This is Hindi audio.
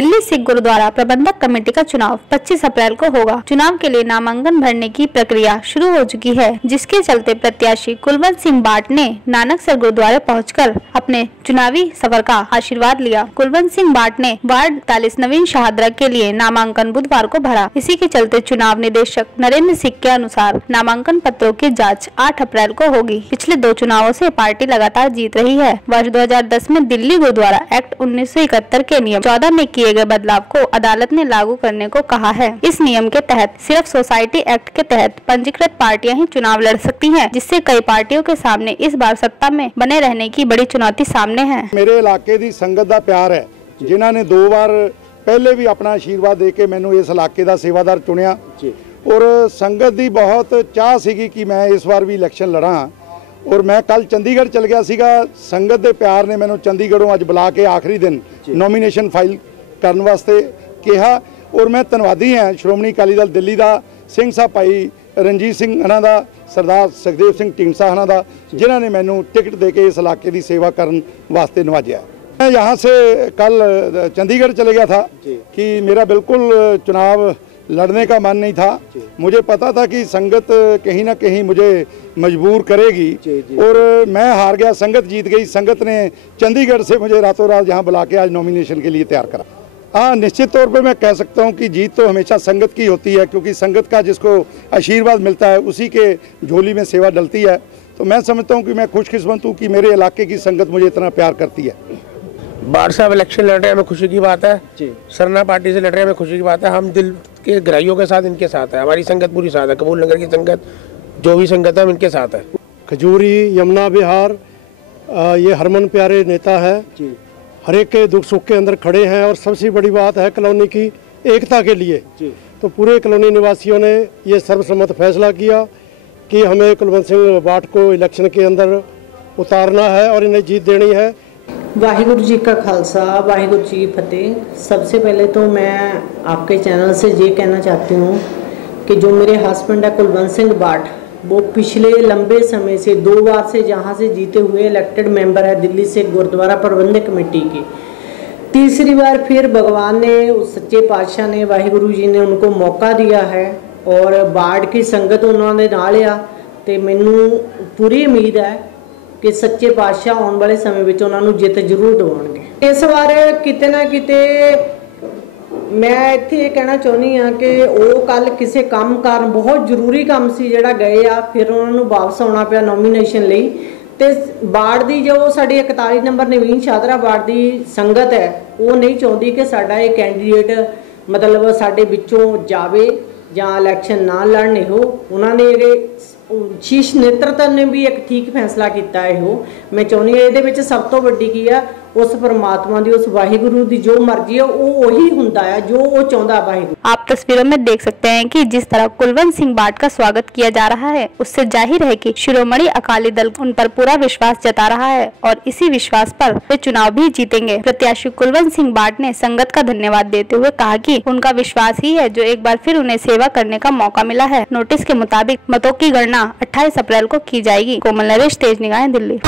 दिल्ली सिख गुरुद्वारा प्रबंधक कमेटी का चुनाव 25 अप्रैल को होगा। चुनाव के लिए नामांकन भरने की प्रक्रिया शुरू हो चुकी है, जिसके चलते प्रत्याशी कुलवंत सिंह बाट ने नानकसर गुरुद्वारे पहुंचकर अपने चुनावी सफर का आशीर्वाद लिया। कुलवंत सिंह बाट ने वार्ड 41 नवीन शाहदरा के लिए नामांकन बुधवार को भरा। इसी के चलते चुनाव निदेशक नरेंद्र सिंह के अनुसार नामांकन पत्रों की जाँच 8 अप्रैल को होगी। पिछले 2 चुनावों से पार्टी लगातार जीत रही है। वर्ष 2010 में दिल्ली गुरुद्वारा एक्ट 1971 के नियम 14 में किए गए बदलाव को अदालत ने लागू करने को कहा है। इस नियम के तहत सिर्फ सोसाइटी एक्ट के तहत पंजीकृत पार्टियां ही चुनाव लड़ सकती हैं, जिससे कई पार्टियों के सामने इस बार सत्ता में बने रहने की बड़ी चुनौती सामने है। मेरे इलाके की संगत का प्यार है, जिन्होंने 2 बार पहले भी अपना आशीर्वाद दे के मैनू इस इलाके का सेवादार चुनिया और संगत की बहुत चाह सी कि मैं इस बार भी इलैक्शन लड़ा। और मैं कल चंडीगढ़ चल गया सीगा, संगत के प्यार ने मैनू चंडीगढ़ों अज बुला के आखिरी दिन नॉमीनेशन फाइल करने वास्ते कहा। और मैं धन्यवादी हाँ श्रोमणी अकाली दल दिल्ली का सिंह साहब भाई रणजीत सिंह हना का, सरदार सुखदेव सिंह ढींडसा हना का, जिन्होंने मैनू टिकट दे के इस इलाके की सेवा करने वास्ते नवाजा। मैं यहाँ से कल चंडीगढ़ चले गया था कि मेरा बिल्कुल चुनाव लड़ने का मन नहीं था। मुझे पता था कि संगत कहीं ना कहीं मुझे मजबूर करेगी और मैं हार गया, संगत जीत गई। संगत ने चंडीगढ़ से मुझे रातों रात यहाँ बुला के आज नॉमिनेशन के लिए तैयार करा। हाँ, निश्चित तौर पे मैं कह सकता हूँ कि जीत तो हमेशा संगत की होती है, क्योंकि संगत का जिसको आशीर्वाद मिलता है उसी के झोली में सेवा डलती है। तो मैं समझता हूँ कि मैं खुशकिस्मत हूँ कि मेरे इलाके की संगत मुझे इतना प्यार करती है। बाट साहब इलेक्शन लड़ रहे हैं, हमें खुशी की बात है। सरना पार्टी से लड़ रहे हैं, हमें खुशी की बात है। हम दिल के ग्राहियों के साथ इनके साथ है, हमारी संगत पूरी साथ है। कबूल नगर की संगत, जो भी संगत है, हम इनके साथ है। खजूरी, यमुना विहार, ये हरमन प्यारे नेता है, हर एक के दुख सुख के अंदर खड़े हैं। और सबसे बड़ी बात है कॉलोनी की एकता के लिए, तो पूरे कॉलोनी निवासियों ने ये सर्वसम्मत फैसला किया कि हमें कुलवंत सिंह बाट को इलेक्शन के अंदर उतारना है और इन्हें जीत देनी है। वाहिगुरु जी का खालसा, वाहिगुरु जी की फतेह। सबसे पहले तो मैं आपके चैनल से ये कहना चाहती हूँ कि जो मेरे हस्बैंड है कुलवंत सिंह बाट, वो पिछले लंबे समय से 2 बार से जहाँ से जीते हुए इलेक्टेड मेंबर है दिल्ली से गुरुद्वारा प्रबंधक कमेटी की। तीसरी बार फिर भगवान ने, उस सच्चे पातशाह ने, वाहिगुरु जी ने उनको मौका दिया है और बाट की संगत उन्होंने नाल आ। तो मैनू पूरी उम्मीद है कि सच्चे पातशाह आने वाले समय में उन्होंने जित जरूर दिवाएंगे। इस बार किते ना किते मैं इत्थे कहना चाहनी हाँ कि वो कल किसी काम कारण बहुत जरूरी काम से जिहड़ा गए आ, फिर उन्होंने वापस आना पाया नॉमीनेशन लई। ते बाट दी जो साड़ी 41 नंबर नवीन शाहदरा बाट दी संगत है, वो नहीं चाहती कि साडा ये कैंडीडेट मतलब साडे विचों जावे ਜਾਂ इलैक्शन ना लड़ने हो। उन्होंने शीश नेतृत्व ने भी एक ठीक फैसला किया है। हो मैं चाहनी ये सब तो वड्डी की है, उस परमात्मा की, उस वाहिगुरु की जो मर्जी है वो वही हुंदा है जो वो चाहता है वाहिगुरु। आप तस्वीरों में देख सकते हैं कि जिस तरह कुलवंत सिंह बाट का स्वागत किया जा रहा है, उससे जाहिर है कि शिरोमणि अकाली दल उन पर पूरा विश्वास जता रहा है और इसी विश्वास पर वे चुनाव भी जीतेंगे। प्रत्याशी कुलवंत सिंह बाट ने संगत का धन्यवाद देते हुए कहा कि उनका विश्वास ही है जो एक बार फिर उन्हें सेवा करने का मौका मिला है। नोटिस के मुताबिक मतों की गणना 28 अप्रैल को की जाएगी। कोमल नरेश, तेज निगाहें, दिल्ली।